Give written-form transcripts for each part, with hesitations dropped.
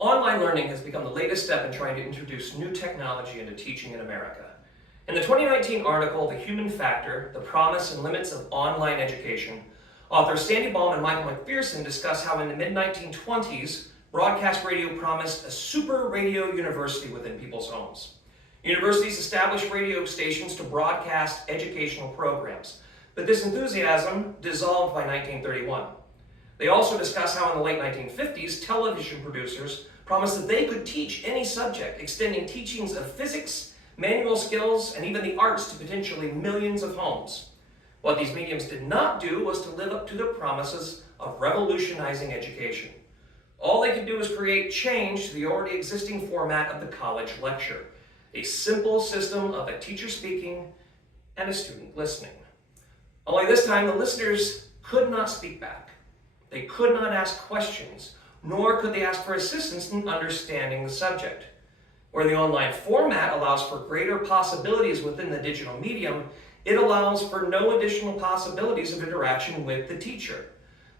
Online learning has become the latest step in trying to introduce new technology into teaching in America. In the 2019 article, The Human Factor, The Promise and Limits of Online Education, authors Sandy Baum and Michael McPherson discuss how in the mid-1920s, broadcast radio promised a super radio university within people's homes. Universities established radio stations to broadcast educational programs, but this enthusiasm dissolved by 1931. They also discuss how in the late 1950s, television producers promised that they could teach any subject, extending teachings of physics, manual skills, and even the arts to potentially millions of homes. What these mediums did not do was to live up to their promises of revolutionizing education. All they could do was create change to the already existing format of the college lecture, a simple system of a teacher speaking and a student listening. Only this time, the listeners could not speak back. They could not ask questions, nor could they ask for assistance in understanding the subject. Where the online format allows for greater possibilities within the digital medium, it allows for no additional possibilities of interaction with the teacher.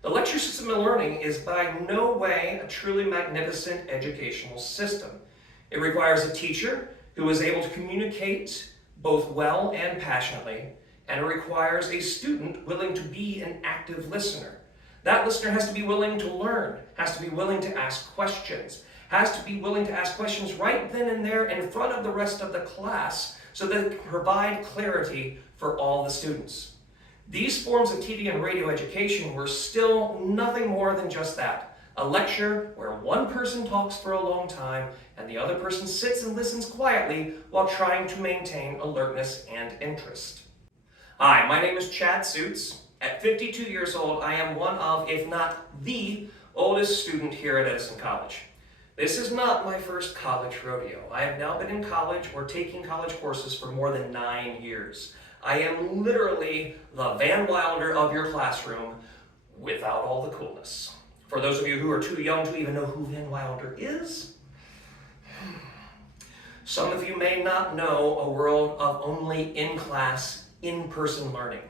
The lecture system of learning is by no way a truly magnificent educational system. It requires a teacher who is able to communicate both well and passionately, and it requires a student willing to be an active listener. That listener has to be willing to learn, has to be willing to ask questions, has to be willing to ask questions right then and there in front of the rest of the class so that it can provide clarity for all the students. These forms of TV and radio education were still nothing more than just that, a lecture where one person talks for a long time and the other person sits and listens quietly while trying to maintain alertness and interest. Hi, my name is Chad Suits. At 52 years old, I am one of, if not the oldest student here at Edison College. This is not my first college rodeo. I have now been in college or taking college courses for more than 9 years. I am literally the Van Wilder of your classroom without all the coolness. For those of you who are too young to even know who Van Wilder is, some of you may not know a world of only in-class, in-person learning.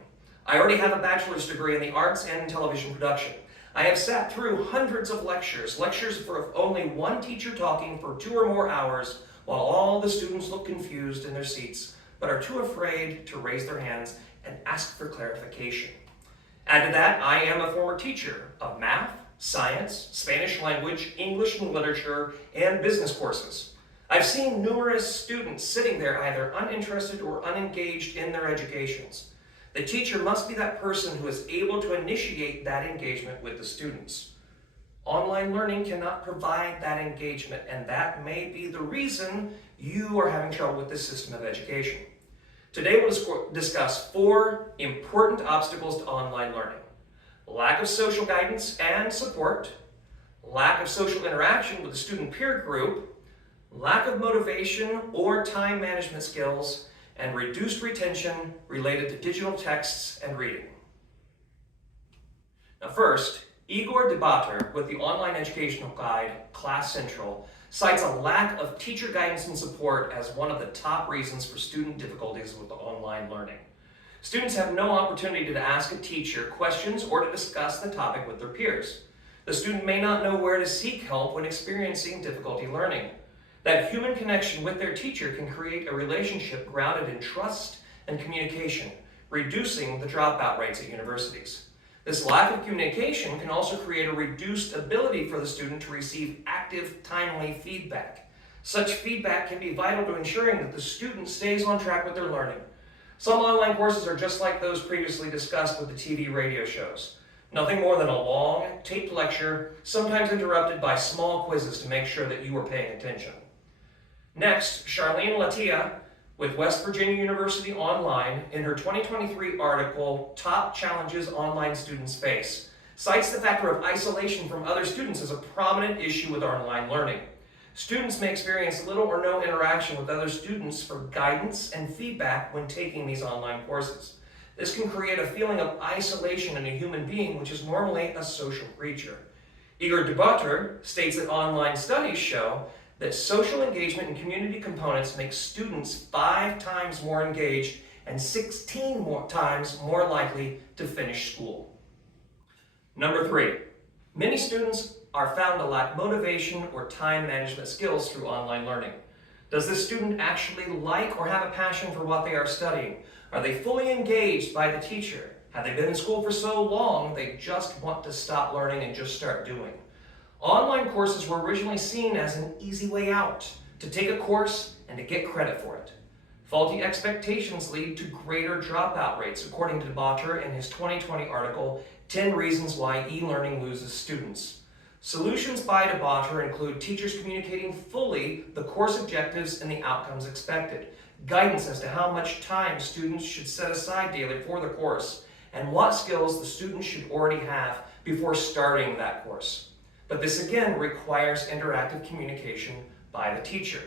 I already have a bachelor's degree in the arts and in television production. I have sat through hundreds of lectures for only one teacher talking for 2 or more hours while all the students look confused in their seats but are too afraid to raise their hands and ask for clarification. Add to that, I am a former teacher of math, science, Spanish language, English and literature, and business courses. I've seen numerous students sitting there either uninterested or unengaged in their educations. The teacher must be that person who is able to initiate that engagement with the students. Online learning cannot provide that engagement, and that may be the reason you are having trouble with this system of education. Today we'll discuss 4 important obstacles to online learning: lack of social guidance and support, lack of social interaction with the student peer group, lack of motivation or time management skills, and reduced retention related to digital texts and reading. Now first, Igor Debater with the online educational guide, Class Central, cites a lack of teacher guidance and support as one of the top reasons for student difficulties with online learning. Students have no opportunity to ask a teacher questions or to discuss the topic with their peers. The student may not know where to seek help when experiencing difficulty learning. That human connection with their teacher can create a relationship grounded in trust and communication, reducing the dropout rates at universities. This lack of communication can also create a reduced ability for the student to receive active, timely feedback. Such feedback can be vital to ensuring that the student stays on track with their learning. Some online courses are just like those previously discussed with the TV radio shows. Nothing more than a long, taped lecture, sometimes interrupted by small quizzes to make sure that you are paying attention. Next, Charlene Latia with West Virginia University Online, in her 2023 article, Top Challenges Online Students Face, cites the factor of isolation from other students as a prominent issue with online learning. Students may experience little or no interaction with other students for guidance and feedback when taking these online courses. This can create a feeling of isolation in a human being, which is normally a social creature. Igor Debater states that online studies show that social engagement and community components make students 5 times more engaged and 16 times more likely to finish school. Number 3, many students are found to lack motivation or time management skills through online learning. Does this student actually like or have a passion for what they are studying? Are they fully engaged by the teacher? Have they been in school for so long they just want to stop learning and just start doing? Online courses were originally seen as an easy way out, to take a course and to get credit for it. Faulty expectations lead to greater dropout rates, according to DeBacher in his 2020 article, 10 Reasons Why E-Learning Loses Students. Solutions by DeBacher include teachers communicating fully the course objectives and the outcomes expected, guidance as to how much time students should set aside daily for the course, and what skills the students should already have before starting that course. But this again requires interactive communication by the teacher.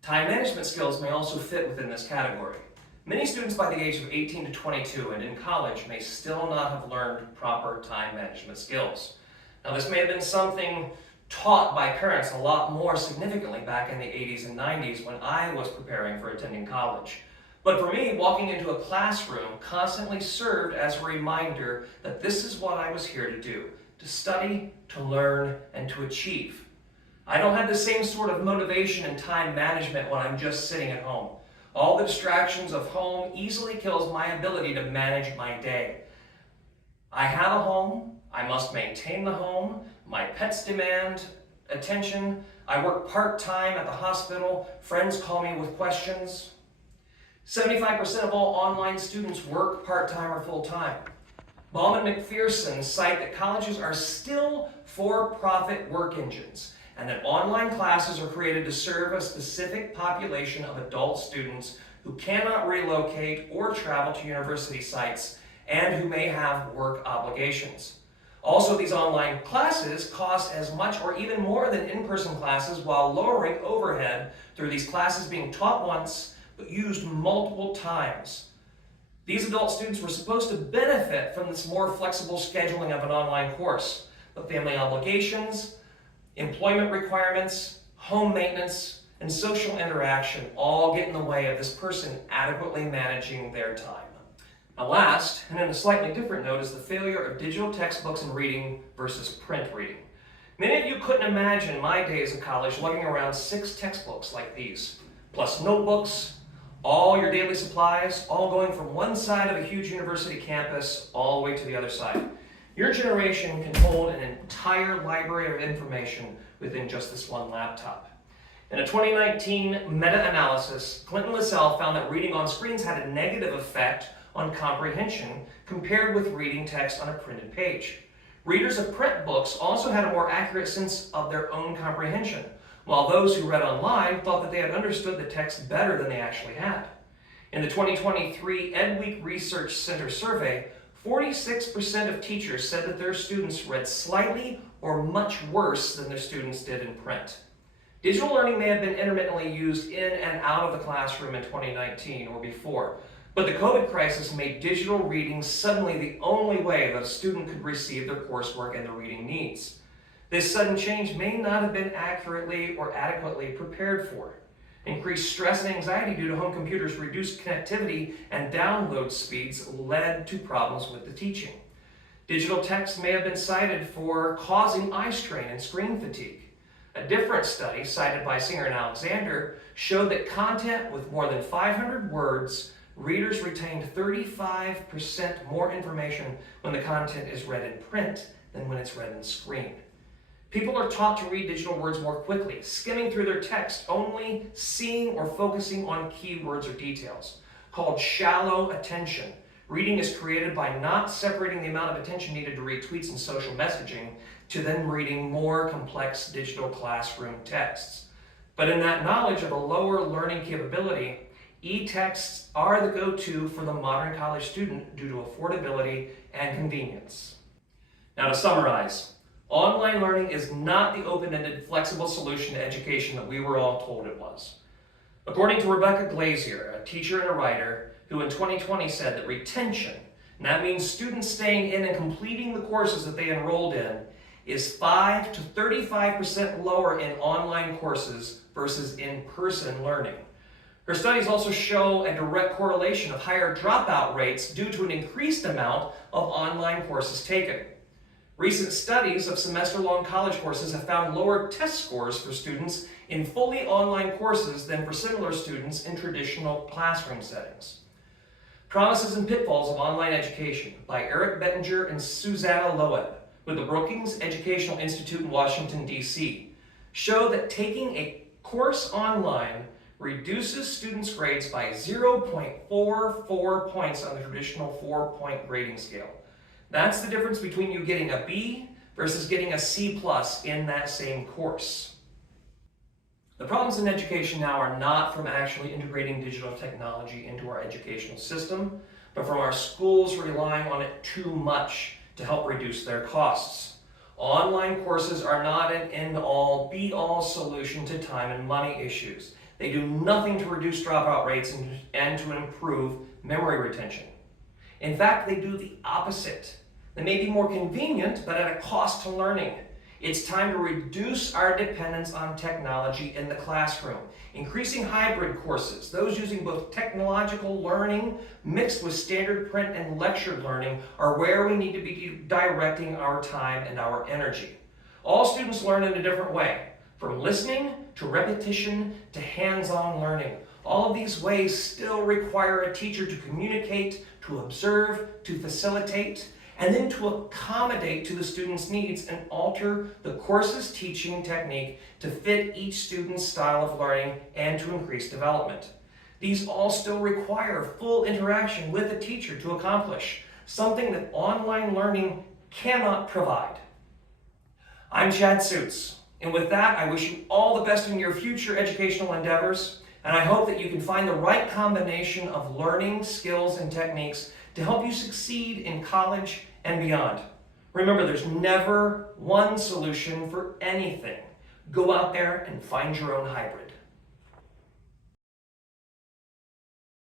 Time management skills may also fit within this category. Many students by the age of 18 to 22 and in college may still not have learned proper time management skills. Now, this may have been something taught by parents a lot more significantly back in the 80s and 90s when I was preparing for attending college. But for me, walking into a classroom constantly served as a reminder that this is what I was here to do, to study, to learn, and to achieve. I don't have the same sort of motivation and time management when I'm just sitting at home. All the distractions of home easily kills my ability to manage my day. I have a home, I must maintain the home, my pets demand attention, I work part-time at the hospital, friends call me with questions. 75% of all online students work part-time or full-time. Baum and McPherson cite that colleges are still for-profit work engines, and that online classes are created to serve a specific population of adult students who cannot relocate or travel to university sites and who may have work obligations. Also, these online classes cost as much or even more than in-person classes while lowering overhead through these classes being taught once but used multiple times. These adult students were supposed to benefit from this more flexible scheduling of an online course, but family obligations, employment requirements, home maintenance, and social interaction all get in the way of this person adequately managing their time. Now last, and in a slightly different note, is the failure of digital textbooks and reading versus print reading. Many of you couldn't imagine my days in college lugging around 6 textbooks like these, plus notebooks, all your daily supplies, all going from one side of a huge university campus all the way to the other side. Your generation can hold an entire library of information within just this one laptop. In a 2019 meta-analysis, Clinton Lassell found that reading on screens had a negative effect on comprehension compared with reading text on a printed page. Readers of print books also had a more accurate sense of their own comprehension, while those who read online thought that they had understood the text better than they actually had. In the 2023 EdWeek Research Center survey, 46% of teachers said that their students read slightly or much worse than their students did in print. Digital learning may have been intermittently used in and out of the classroom in 2019 or before, but the COVID crisis made digital reading suddenly the only way that a student could receive their coursework and their reading needs. This sudden change may not have been accurately or adequately prepared for. Increased stress and anxiety due to home computers, reduced connectivity, and download speeds led to problems with the teaching. Digital text may have been cited for causing eye strain and screen fatigue. A different study, cited by Singer and Alexander, showed that content with more than 500 words, readers retained 35% more information when the content is read in print than when it's read on screen. People are taught to read digital words more quickly, skimming through their text, only seeing or focusing on keywords or details. Called shallow attention, reading is created by not separating the amount of attention needed to read tweets and social messaging to then reading more complex digital classroom texts. But in that knowledge of a lower learning capability, e-texts are the go-to for the modern college student due to affordability and convenience. Now to summarize, online learning is not the open-ended, flexible solution to education that we were all told it was. According to Rebecca Glazier, a teacher and a writer, who in 2020 said that retention, and that means students staying in and completing the courses that they enrolled in, is 5 to 35% lower in online courses versus in-person learning. Her studies also show a direct correlation of higher dropout rates due to an increased amount of online courses taken. Recent studies of semester-long college courses have found lower test scores for students in fully online courses than for similar students in traditional classroom settings. Promises and Pitfalls of Online Education by Eric Bettinger and Susanna Loeb with the Brookings Educational Institute in Washington, D.C. show that taking a course online reduces students' grades by 0.44 points on the traditional 4-point grading scale. That's the difference between you getting a B versus getting a C+ in that same course. The problems in education now are not from actually integrating digital technology into our educational system, but from our schools relying on it too much to help reduce their costs. Online courses are not an end-all, be-all solution to time and money issues. They do nothing to reduce dropout rates and to improve memory retention. In fact, they do the opposite. They may be more convenient, but at a cost to learning. It's time to reduce our dependence on technology in the classroom. Increasing hybrid courses, those using both technological learning mixed with standard print and lectured learning, are where we need to be directing our time and our energy. All students learn in a different way, from listening to repetition to hands-on learning. All of these ways still require a teacher to communicate, to observe, to facilitate, and then to accommodate to the student's needs and alter the course's teaching technique to fit each student's style of learning and to increase development. These all still require full interaction with the teacher to accomplish, something that online learning cannot provide. I'm Chad Suits, and with that, I wish you all the best in your future educational endeavors, and I hope that you can find the right combination of learning, skills, and techniques to help you succeed in college and beyond. Remember, there's never one solution for anything. Go out there and find your own hybrid.